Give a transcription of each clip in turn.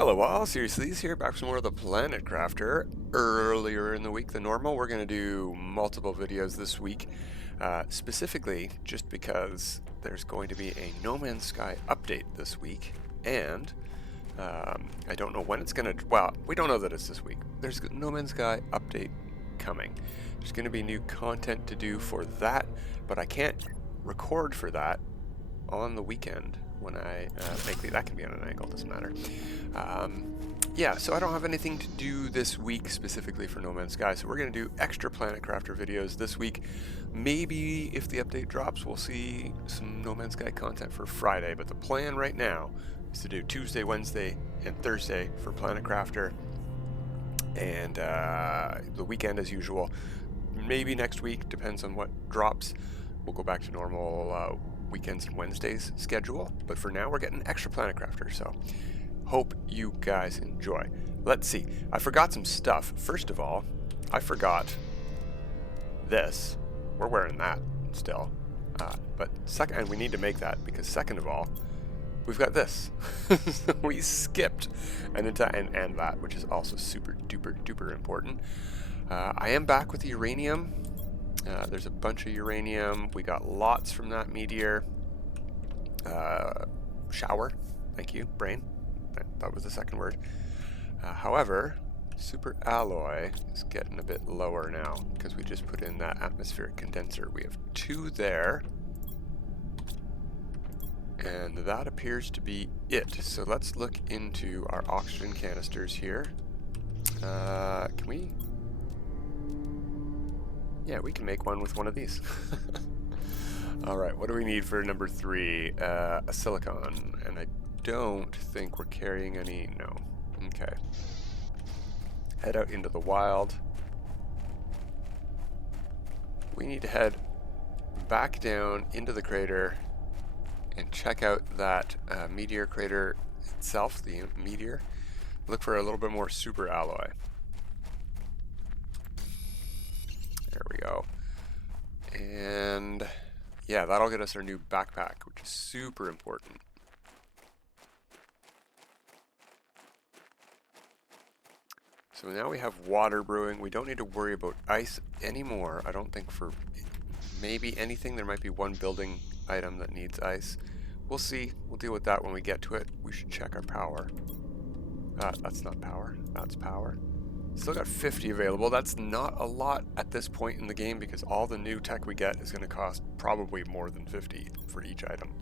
Hello all, Seriously here, back with some more of the Planet Crafter. Earlier in the week than normal, we're going to do multiple videos this week, specifically just because there's going to be a No Man's Sky update this week, and I don't know when it's going to, well, we don't know that it's this week. There's a No Man's Sky update coming. There's going to be new content to do for that, but I can't record for that on the weekend when I that can be on an angle, doesn't matter. Yeah, so I don't have anything to do this week specifically for No Man's Sky, so we're going to do extra Planet Crafter videos this week. Maybe if the update drops, we'll see some No Man's Sky content for Friday, but the plan right now is to do Tuesday, Wednesday, and Thursday for Planet Crafter, and the weekend as usual. Maybe next week, depends on what drops. We'll go back to normal weekends and Wednesdays schedule, but for now we're getting extra Planet Crafter, so hope you guys enjoy. Let's see, I forgot some stuff. First of all, I forgot this. We're wearing that still, but second, and we need to make that because second of all, we've got this. We skipped and that, which is also super duper important. I am back with the uranium. There's a bunch of uranium. We got lots from that meteor. Shower. Thank you, brain. That was the second word. However, super alloy is getting a bit lower now because we just put in that atmospheric condenser. We have 2 there. And that appears to be it. So let's look into our oxygen canisters here. Can we? Yeah, we can make one with one of these. Alright, what do we need for number 3? A silicon. And I don't think we're carrying any. No. Okay. Head out into the wild. We need to head back down into the crater and check out that meteor crater itself, the meteor. Look for a little bit more super alloy. There we go. And yeah, that'll get us our new backpack, which is super important. So now we have water brewing. We don't need to worry about ice anymore. I don't think for maybe anything. There might be one building item that needs ice. We'll see. We'll deal with that when we get to it. We should check our power. That's not power. That's power. Still got 50 available. That's not a lot at this point in the game because all the new tech we get is going to cost probably more than 50 for each item.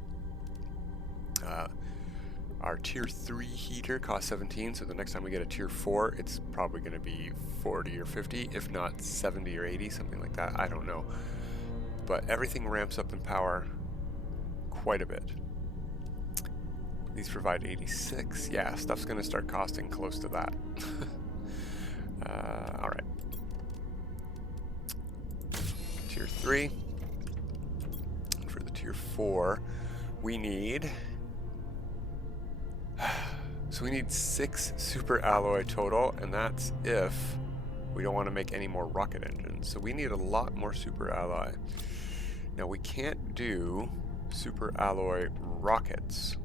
Our tier 3 heater costs 17, so the next time we get a tier 4, it's probably going to be 40 or 50, if not 70 or 80, something like that. I don't know. But everything ramps up in power quite a bit. These provide 86. Yeah, stuff's going to start costing close to that. Alright. Tier 3. And for the tier 4, we need... So we need 6 super alloy total, and that's if we don't want to make any more rocket engines. So we need a lot more super alloy. Now we can't do super alloy rockets.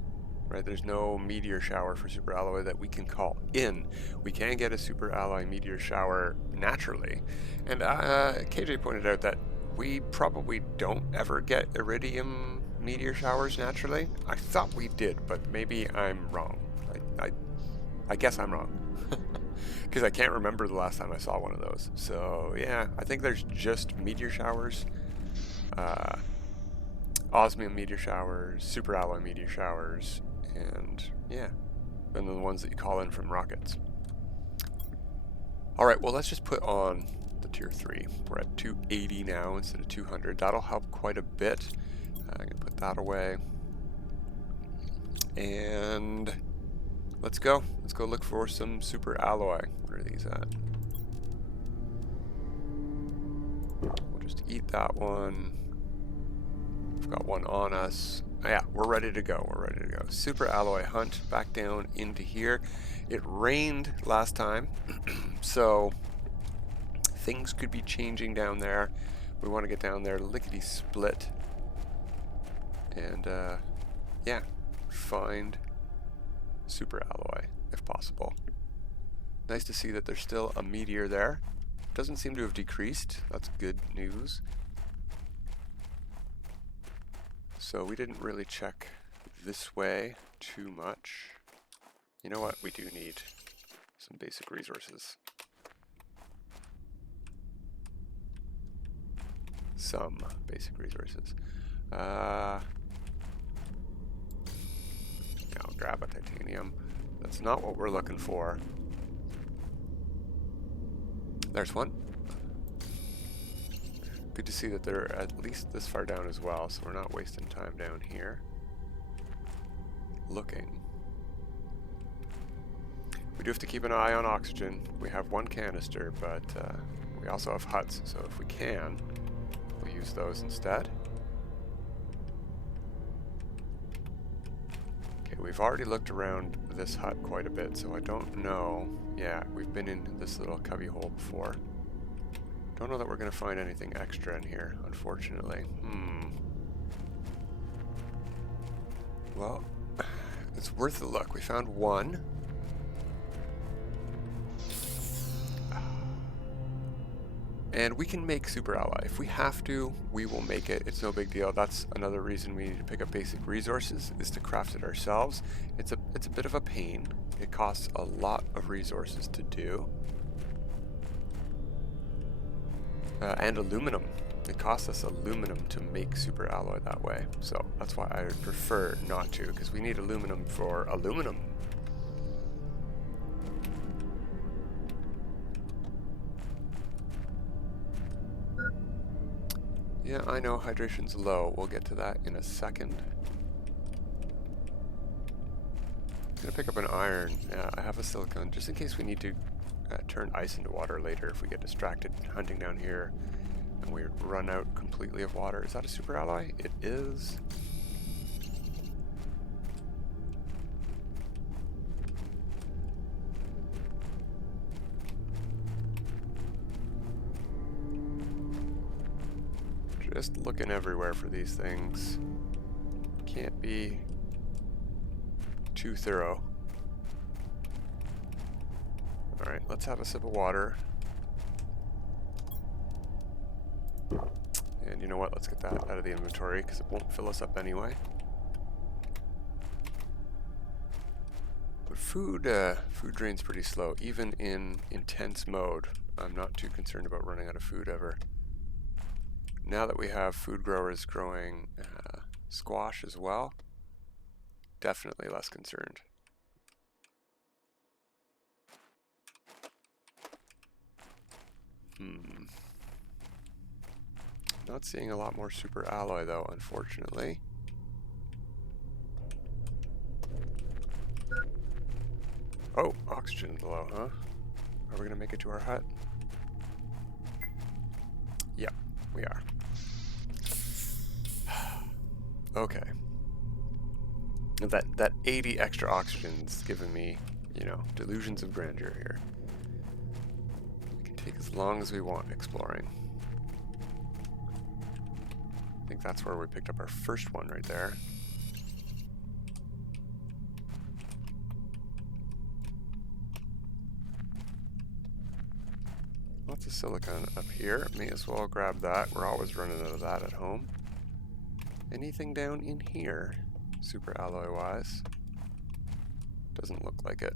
Right, there's no meteor shower for super alloy that we can call in. We can get a super alloy meteor shower naturally. And KJ pointed out that we probably don't ever get iridium meteor showers naturally. I thought we did, but maybe I'm wrong. I guess I'm wrong. Because I can't remember the last time I saw one of those. So yeah, I think there's just meteor showers. Osmium meteor showers, super alloy meteor showers, and yeah, and then the ones that you call in from rockets. Alright, well let's just put on the tier 3. We're at 280 now instead of 200. That'll help quite a bit. I'm going to put that away. And let's go. Let's go look for some super alloy. Where are these at? We'll just eat that one. We've got one on us. Yeah, we're ready to go. We're ready to go. Super alloy hunt back down into here. It rained last time, so things could be changing down there. We want to get down there lickety split and yeah, find super alloy. if possible. Nice to see that there's still a meteor there. Doesn't seem to have decreased. That's good news. So we didn't really check this way too much. You know what? We do need some basic resources. Some basic resources. I'll grab a titanium. That's not what we're looking for. There's one. Good to see that they're at least this far down as well, so we're not wasting time down here looking. We do have to keep an eye on oxygen. We have one canister, but we also have huts, so if we can, we'll use those instead. Okay, we've already looked around this hut quite a bit, so I don't know. Yeah, we've been in this little cubby hole before. Don't know that we're going to find anything extra in here, unfortunately. Well, it's worth a look. We found one. And we can make super alloy. If we have to, we will make it. It's no big deal. That's another reason we need to pick up basic resources, is to craft it ourselves. It's a bit of a pain. It costs a lot of resources to do. And aluminum. It costs us aluminum to make super alloy that way. So that's why I would prefer not to, because we need aluminum for aluminum. Yeah, I know hydration's low. We'll get to that in a second. I'm gonna pick up an iron. I have a silicon, just in case we need to turn ice into water later if we get distracted hunting down here and we run out completely of water. Is that a super alloy? It is. Just looking everywhere for these things. Can't be too thorough. Alright, let's have a sip of water. And you know what? Let's get that out of the inventory because it won't fill us up anyway. But food drains pretty slow, even in intense mode. I'm not too concerned about running out of food ever. Now that we have food growers growing squash as well, definitely less concerned. Not seeing a lot more super alloy though, unfortunately. Oh, oxygen's low, huh? Are we gonna make it to our hut? Yeah, we are. Okay. That 80 extra oxygen's giving me, you know, delusions of grandeur here. We can take as long as we want exploring. I think that's where we picked up our first one right there. Lots of silicon up here. May as well grab that. We're always running out of that at home. Anything down in here, super alloy wise? Doesn't look like it.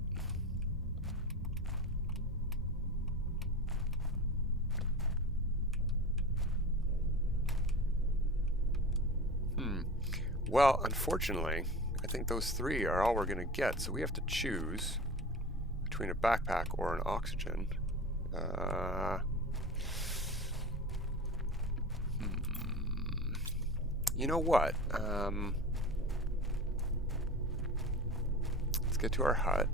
Well, unfortunately, I think those three are all we're going to get, so we have to choose between a backpack or an oxygen. You know what? Let's get to our hut.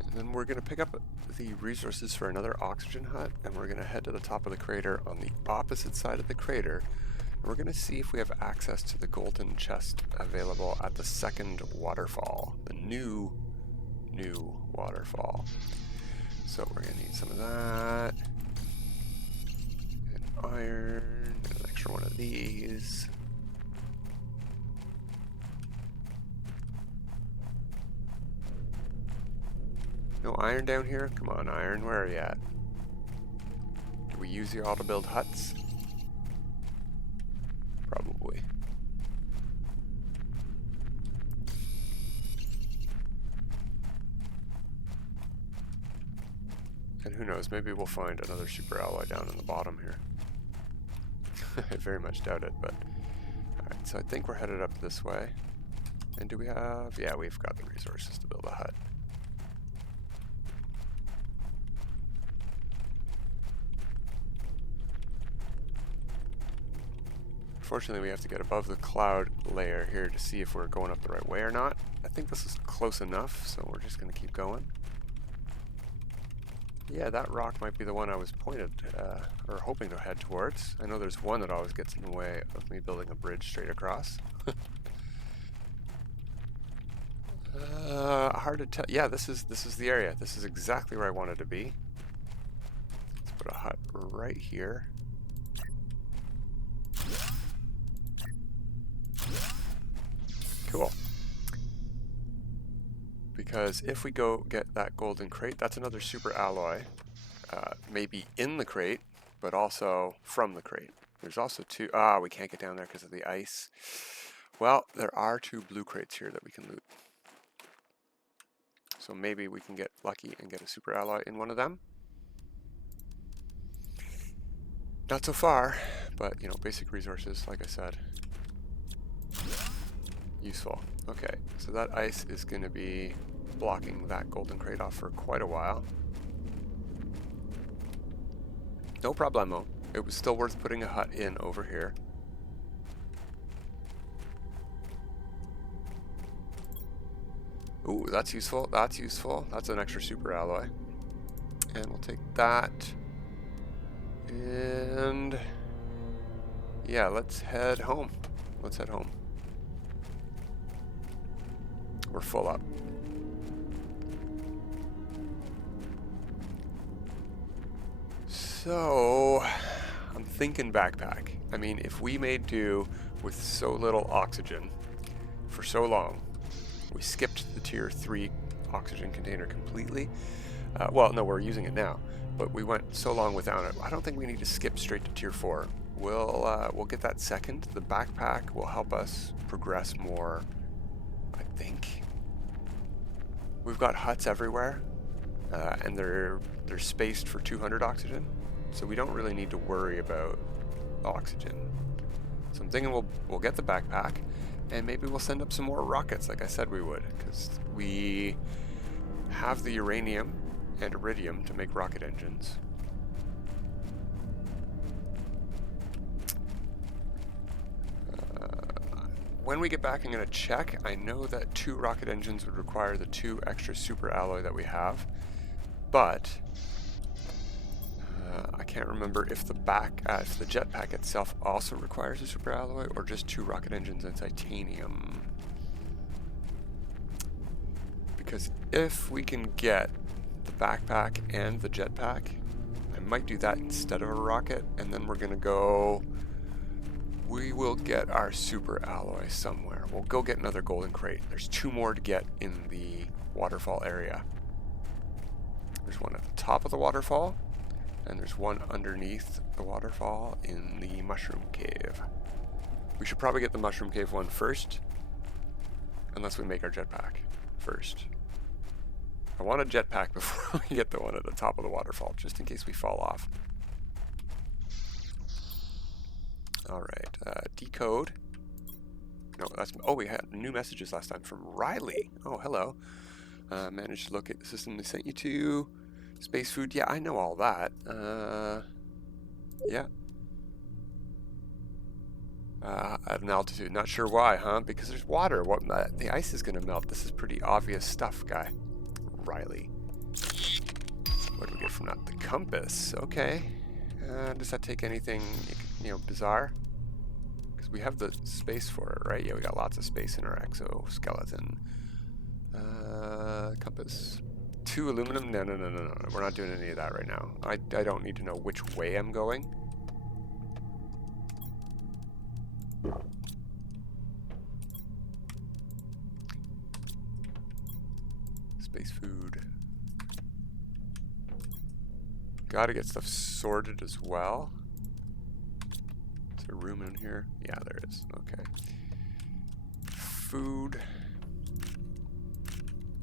And then we're going to pick up the resources for another oxygen hut, and we're going to head to the top of the crater on the opposite side of the crater. And we're going to see if we have access to the golden chest available at the second waterfall, the new waterfall. So we're going to need some of that, and iron, and an extra one of these. No iron down here? Come on, iron, where are you at? Do we use the all to build huts? Probably. And who knows, maybe we'll find another super alloy down in the bottom here. I very much doubt it, but... Alright, so I think we're headed up this way. And do we have... Yeah, we've got the resources to build a hut. Unfortunately, we have to get above the cloud layer here to see if we're going up the right way or not. I think this is close enough, so we're just going to keep going. Yeah, that rock might be the one I was pointed, or hoping to head towards. I know there's one that always gets in the way of me building a bridge straight across. Hard to tell. Yeah, this is the area. This is exactly where I wanted to be. Let's put a hut right here. Cool. Because if we go get that golden crate, that's another super alloy. Maybe in the crate, but also from the crate. There's also two... Ah, we can't get down there because of the ice. Well, there are two blue crates here that we can loot. So maybe we can get lucky and get a super alloy in one of them. Not so far, but, you know, basic resources, like I said. Useful. Okay, so that ice is going to be blocking that golden crate off for quite a while. No problemo. It was still worth putting a hut in over here. Ooh, that's useful. That's useful. That's an extra super alloy. And we'll take that. And yeah, let's head home. Let's head home. We're full up. So, I'm thinking backpack. I mean, if we made do with so little oxygen for so long, we skipped the tier 3 oxygen container completely. Well, no, we're using it now, but we went so long without it. I don't think we need to skip straight to tier 4. We'll get that second. The backpack will help us progress more, I think. We've got huts everywhere, and they're spaced for 200 oxygen, so we don't really need to worry about oxygen. So I'm thinking we'll get the backpack, and maybe we'll send up some more rockets, like I said we would, because we have the uranium and iridium to make rocket engines. When we get back, I'm going to check. I know that 2 rocket engines would require the 2 extra super alloy that we have, but I can't remember if the jetpack itself also requires a super alloy or just 2 rocket engines and titanium. Because if we can get the backpack and the jetpack, I might do that instead of a rocket, and then we're going to go... We will get our super alloy somewhere. We'll go get another golden crate. There's 2 more to get in the waterfall area. There's one at the top of the waterfall, and there's one underneath the waterfall in the mushroom cave. We should probably get the mushroom cave one first, unless we make our jetpack first. I want a jetpack before we get the one at the top of the waterfall, just in case we fall off. Alright, decode. No, that's... Oh, we had new messages last time from Riley. Oh, hello. Managed to locate the system they sent you to. Space food. Yeah, I know all that. Yeah. At an altitude. Not sure why, huh? Because there's water. What? The ice is going to melt. This is pretty obvious stuff, guy. Riley. What do we get from that? The compass. Okay. Does that take anything, you know, bizarre? Because we have the space for it, right? Yeah, we got lots of space in our exoskeleton. Compass. 2 aluminum? No. We're not doing any of that right now. I don't need to know which way I'm going. Space food. Gotta get stuff sorted as well. Is there room in here? Yeah, there is. Okay. Food.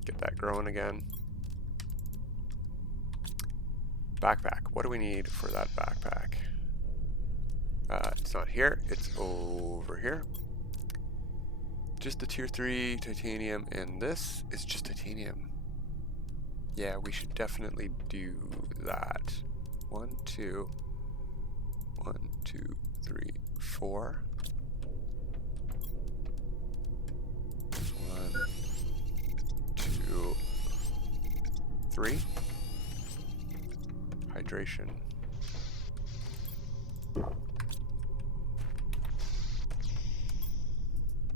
Get that growing again. Backpack. What do we need for that backpack? It's not here. It's over here. Just the tier 3 titanium, and this is just titanium. Yeah, we should definitely do that. 1, 2, 1, 2, 3, 4. 1, 2, 3. Hydration.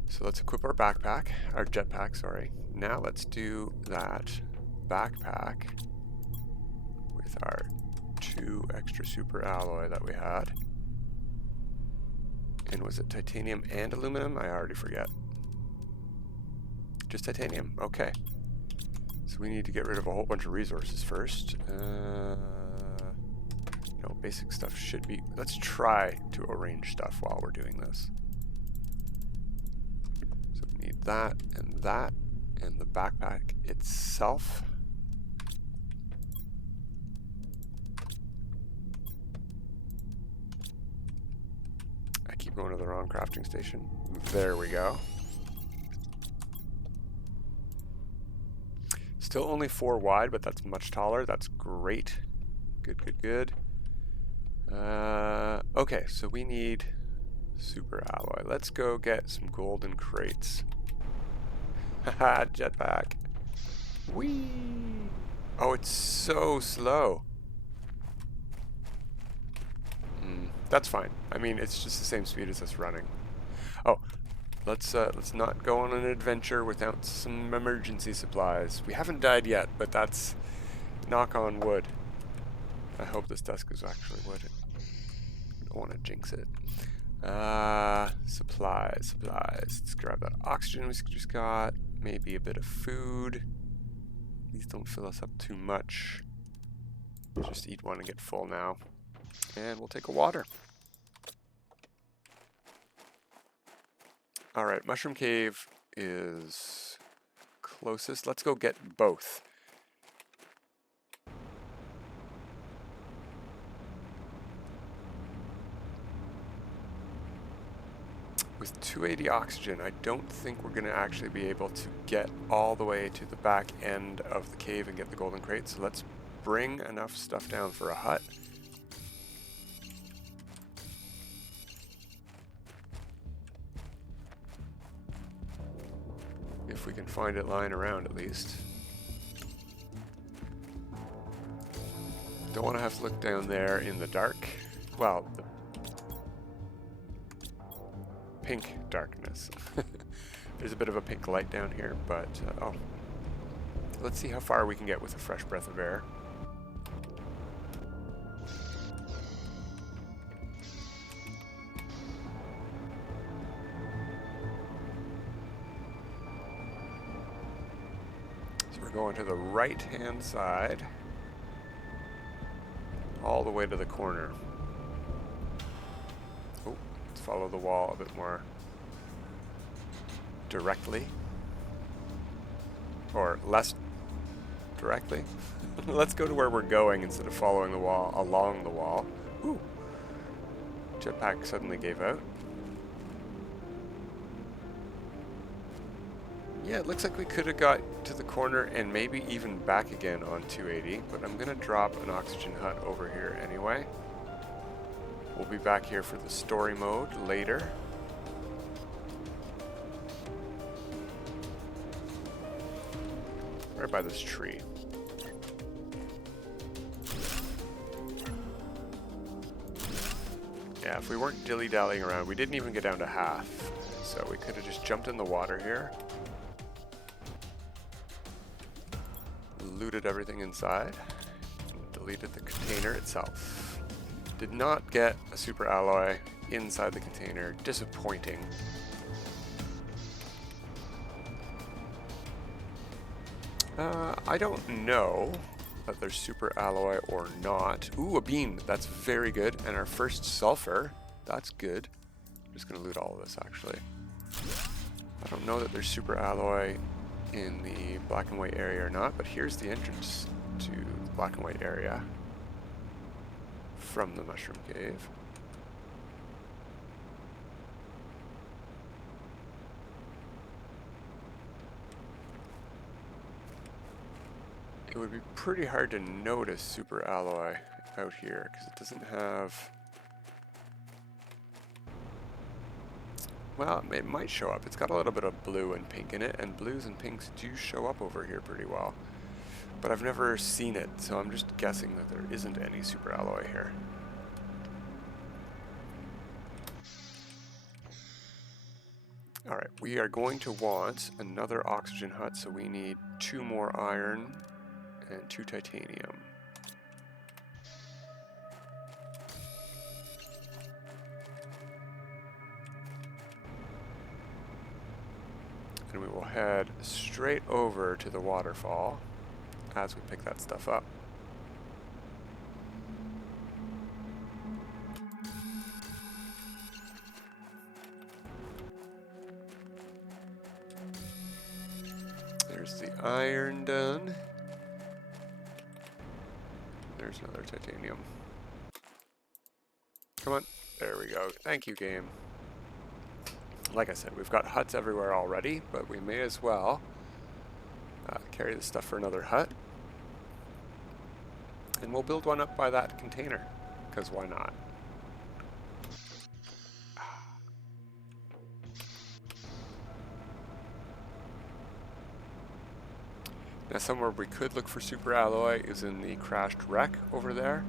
So let's equip our backpack, our jetpack, sorry. Now let's do that backpack with our 2 extra super alloy that we had. And was it titanium and aluminum? I already forget. Just titanium, okay. So we need to get rid of a whole bunch of resources first. No, basic stuff should be... Let's try to arrange stuff while we're doing this. So we need that, and the backpack itself. I keep going to the wrong crafting station. There we go. Still only 4 wide, but that's much taller. That's great. Good, good, good. Okay, so we need super alloy. Let's go get some golden crates. Haha, jetpack. Whee! Oh, it's so slow. That's fine. I mean, it's just the same speed as us running. Oh, let's not go on an adventure without some emergency supplies. We haven't died yet, but that's knock on wood. I hope this desk is actually wood. I don't want to jinx it. Supplies. Let's grab that oxygen we just got. Maybe a bit of food. These don't fill us up too much. Just eat one and get full now. And we'll take a water. Alright, Mushroom Cave is closest. Let's go get both. With 280 oxygen, I don't think we're going to actually be able to get all the way to the back end of the cave and get the golden crate. So let's bring enough stuff down for a hut. If we can find it lying around at least. Don't want to have to look down there in the dark. Well, the pink darkness. There's a bit of a pink light down here, but oh. Let's see how far we can get with a fresh breath of air. So we're going to the right-hand side, all the way to the corner. Oh, let's follow the wall a bit more directly, or less directly. Let's go to where we're going instead of following the wall, along the wall. Ooh, jetpack suddenly gave out. Yeah, it looks like we could have got to the corner and maybe even back again on 280, but I'm gonna drop an oxygen hut over here anyway. We'll be back here for the story mode later. Right by this tree. Yeah, if we weren't dilly-dallying around, we didn't even get down to half. So we could have just jumped in the water here. Looted everything inside. And deleted the container itself. Did not get a super alloy inside the container. Disappointing. I don't know that there's super alloy or not. Ooh, a bean. That's very good. And our first sulfur. That's good. I'm just going to loot all of this, actually. I don't know that there's super alloy in the black and white area or not, but here's the entrance to the black and white area from the mushroom cave. It would be pretty hard to notice super alloy out here because it doesn't have... Well, it might show up. It's got a little bit of blue and pink in it, and blues and pinks do show up over here pretty well. But I've never seen it, so I'm just guessing that there isn't any super alloy here. Alright, we are going to want another oxygen hut, so we need 2 more iron and 2 titanium. And we will head straight over to the waterfall as we pick that stuff up. There's the iron done. There's another titanium. Come on. There we go. Thank you, game. Like I said, we've got huts everywhere already, but we may as well carry this stuff for another hut. And we'll build one up by that container, because why not? Now somewhere we could look for super alloy is in the crashed wreck over there.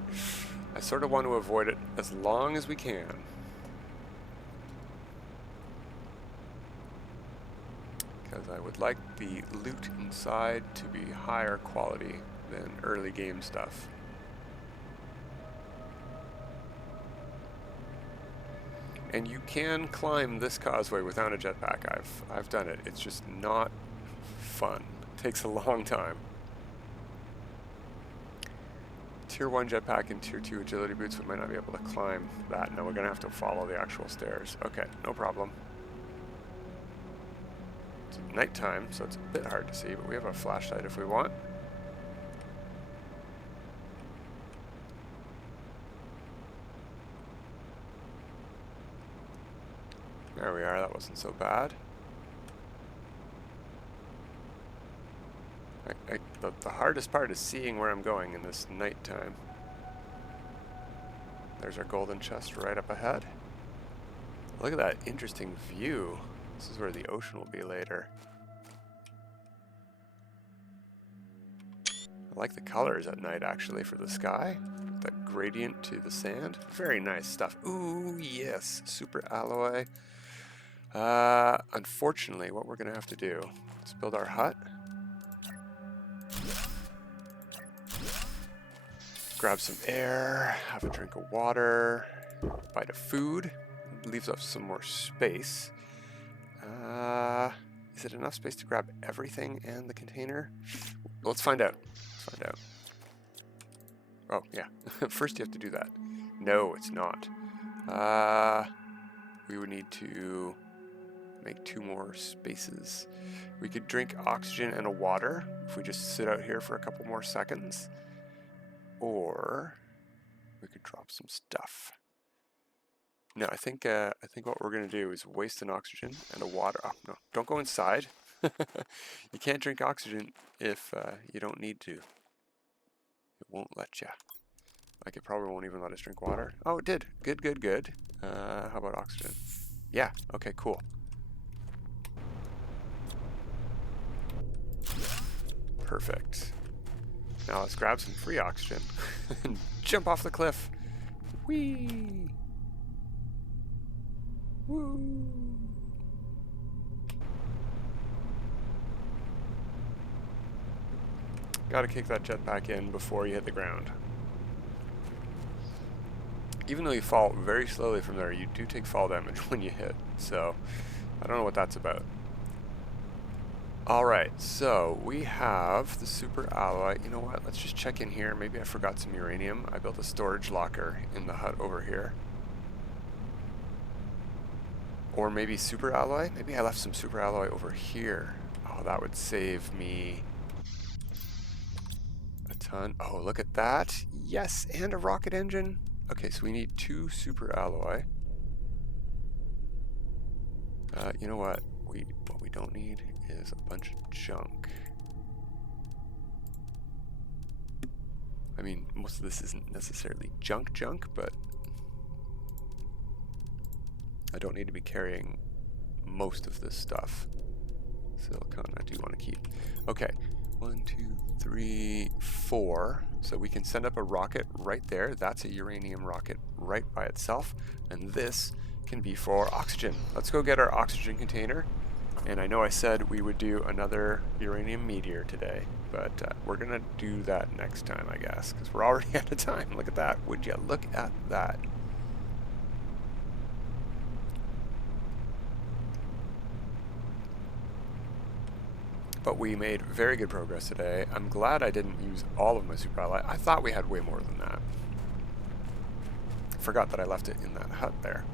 I sort of want to avoid it as long as we can. Because I would like the loot inside to be higher quality than early game stuff. And you can climb this causeway without a jetpack. I've done it. It's just not fun. It takes a long time. Tier 1 jetpack and Tier 2 agility boots, we might not be able to climb that. No, we're going to have to follow the actual stairs. Okay, no problem. It's nighttime, so it's a bit hard to see, but we have a flashlight if we want. There we are, that wasn't so bad. The hardest part is seeing where I'm going in this nighttime. There's our golden chest right up ahead. Look at that interesting view. This is where the ocean will be later. I like the colors at night actually for the sky. That gradient to the sand. Very nice stuff. Ooh, yes, super alloy. Unfortunately, what we're gonna have to do is build our hut. Grab some air, have a drink of water, bite of food. It leaves us some more space. Is it enough space to grab everything and the container? Let's find out. Let's find out. Oh, yeah. First you have to do that. No, it's not. We would need to make 2 more spaces. We could drink oxygen and a water if we just sit out here for a couple more seconds. Or we could drop some stuff. No, I think what we're gonna do is waste an oxygen and a water. Oh, no, don't go inside. You can't drink oxygen if you don't need to. It won't let you. Like it probably won't even let us drink water. Oh, it did. Good, good, good. How about oxygen? Yeah. Okay. Cool. Perfect. Now let's grab some free oxygen and jump off the cliff. Whee! Woo! Gotta kick that jetpack in before you hit the ground. Even though you fall very slowly from there, you do take fall damage when you hit. So, I don't know what that's about. All right, so we have the super alloy. You know what? Let's just check in here. Maybe I forgot some uranium. I built a storage locker in the hut over here. Or maybe super alloy? Maybe I left some super alloy over here. Oh, that would save me a ton. Oh, look at that. Yes, and a rocket engine. Okay, so we need 2 super alloy. You know what? What we don't need is a bunch of junk. I mean, most of this isn't necessarily junk, but I don't need to be carrying most of this stuff. Silicon I do want to keep. Okay, 1, 2, 3, 4. So we can send up a rocket right there. That's a uranium rocket right by itself. And this can be for oxygen. Let's go get our oxygen container. And I know I said we would do another uranium meteor today, but we're gonna do that next time, I guess, because we're already out of time. Look at that. Would you look at that? But we made very good progress today. I'm glad I didn't use all of my super alloy. I thought we had way more than that. Forgot that I left it in that hut there.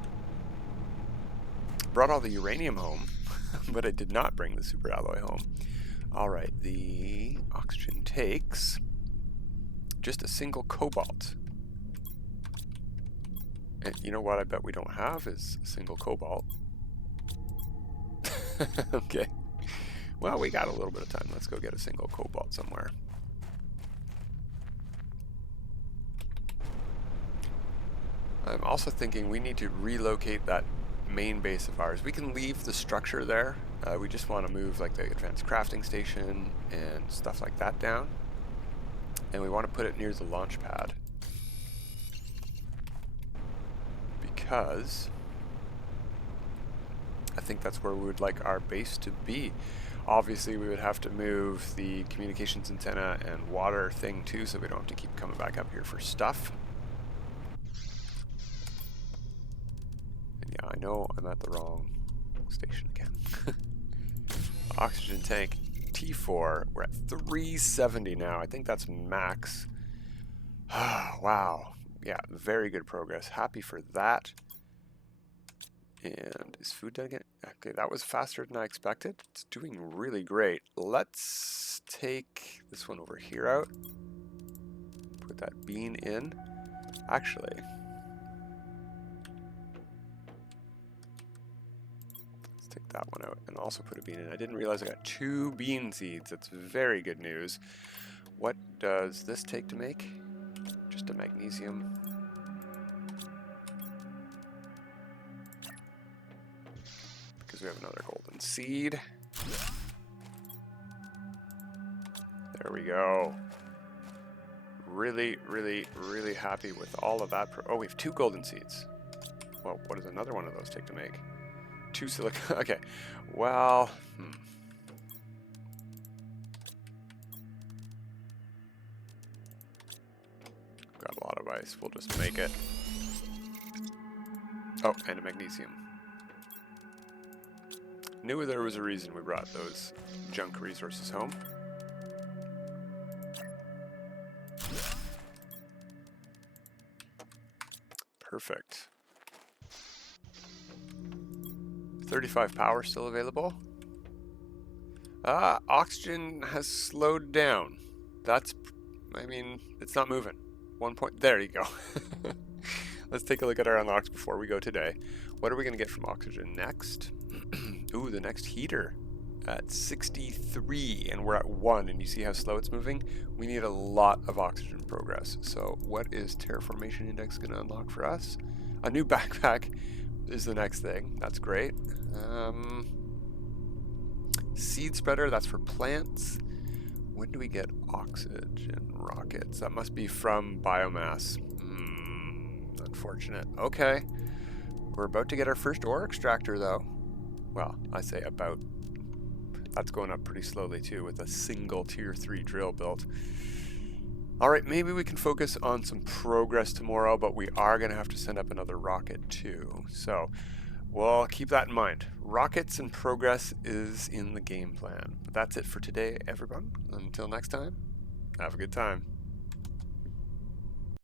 Brought all the uranium home, but I did not bring the super alloy home. All right, the oxygen takes just a single cobalt. And you know what I bet we don't have is a single cobalt. Okay. Well, we got a little bit of time. Let's go get a single cobalt somewhere. I'm also thinking we need to relocate that main base of ours. We can leave the structure there. We just want to move like the advanced crafting station and stuff like that down. And we want to put it near the launch pad. Because I think that's where we would like our base to be. Obviously, we would have to move the communications antenna and water thing too, so we don't have to keep coming back up here for stuff. And yeah, I know I'm at the wrong station again. Oxygen tank T4. We're at 370 now. I think that's max. Wow. Yeah, very good progress. Happy for that. And is food done again? Okay, that was faster than I expected. It's doing really great. Let's take this one over here out. Put that bean in. Actually, let's take that one out and also put a bean in. I didn't realize I got 2 bean seeds. That's very good news. What does this take to make? Just a magnesium. We have another golden seed. There we go. Really, really, really happy with all of that. Oh, we have 2 golden seeds. Well, what does another one of those take to make? 2 silicon. Okay. Well, got a lot of ice. We'll just make it. Oh, and a magnesium. Knew there was a reason we brought those junk resources home. Perfect. 35 power still available. Oxygen has slowed down. That's, I mean, it's not moving. 1 point, there you go. Let's take a look at our unlocks before we go today. What are we going to get from oxygen next? Ooh, the next heater at 63, and we're at 1, and you see how slow it's moving? We need a lot of oxygen progress. So what is terraformation index going to unlock for us? A new backpack is the next thing. That's great. Seed spreader, that's for plants. When do we get oxygen rockets? That must be from biomass. Unfortunate. Okay. We're about to get our first ore extractor though. Well, I say about. That's going up pretty slowly too with a single tier 3 drill built. Alright, maybe we can focus on some progress tomorrow, but we are going to have to send up another rocket too. So Well, keep that in mind. Rockets and progress is in the game plan. But that's it for today, everyone. Until next time, have a good time.